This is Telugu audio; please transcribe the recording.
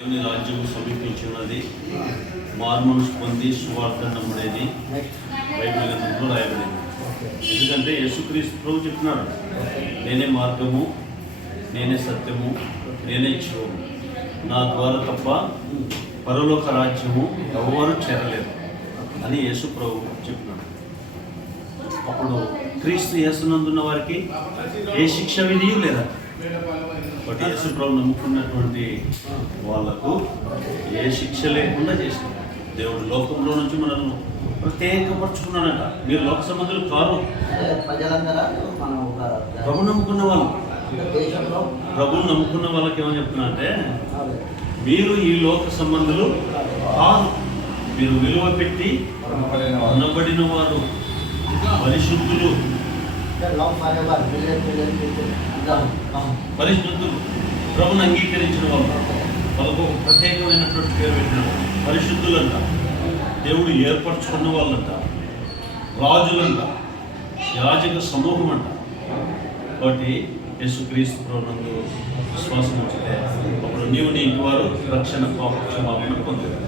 దేవుని రాజ్యము సమీపించున్నది, మారుమనసు పొంది సువార్త నమ్ముడేది బైబిల్ గ్రంథంలో రాయబడింది. ఎందుకంటే యేసుక్రీస్తు ప్రభు చెప్తున్నాడు, నేనే మార్గము, నేనే సత్యము, నేనే జీవము, నా ద్వారా తప్ప పరలోక రాజ్యము ఎవరు చేరలేదు అని యేసు ప్రభు చెప్తున్నాడు. అప్పుడు క్రీస్తు యేసునందున్న వారికి ఏ శిక్ష విధి లేదా, బట్ యేసు ప్రభు నమ్ముకున్నటువంటి వాళ్లకు ఏ శిక్ష లేకుండా చేసింది. దేవుడు లోకంలో నుంచి మనల్ని ప్రత్యేకపరుచుకున్నాడట. మీరు లోక సంబంధులు కారు, ప్రభు నమ్ముకున్న వాళ్ళు. ప్రభుని నమ్ముకున్న వాళ్ళకి ఏమని చెప్తున్నా అంటే, మీరు ఈ లోక సంబంధులు కారు, మీరు విలువ పెట్టి అనబడిన వారు, పరిశుద్ధులు, పరిశుద్ధులు, ప్రభుని అంగీకరించిన వాళ్ళు, వాళ్ళకు ప్రత్యేకమైనటువంటి పేరు పెట్టిన పరిశుద్ధులంట, దేవుడు ఏర్పరచుకున్న వాళ్ళంట, రాజులంట, యాజక సమూహం అంట. కాబట్టి యేసుక్రీస్తు ప్రభునందు విశ్వాసం ఉంచితే అప్పుడు నీవు నీ వారు రక్షణ పాప క్షమాపణ పొందారు.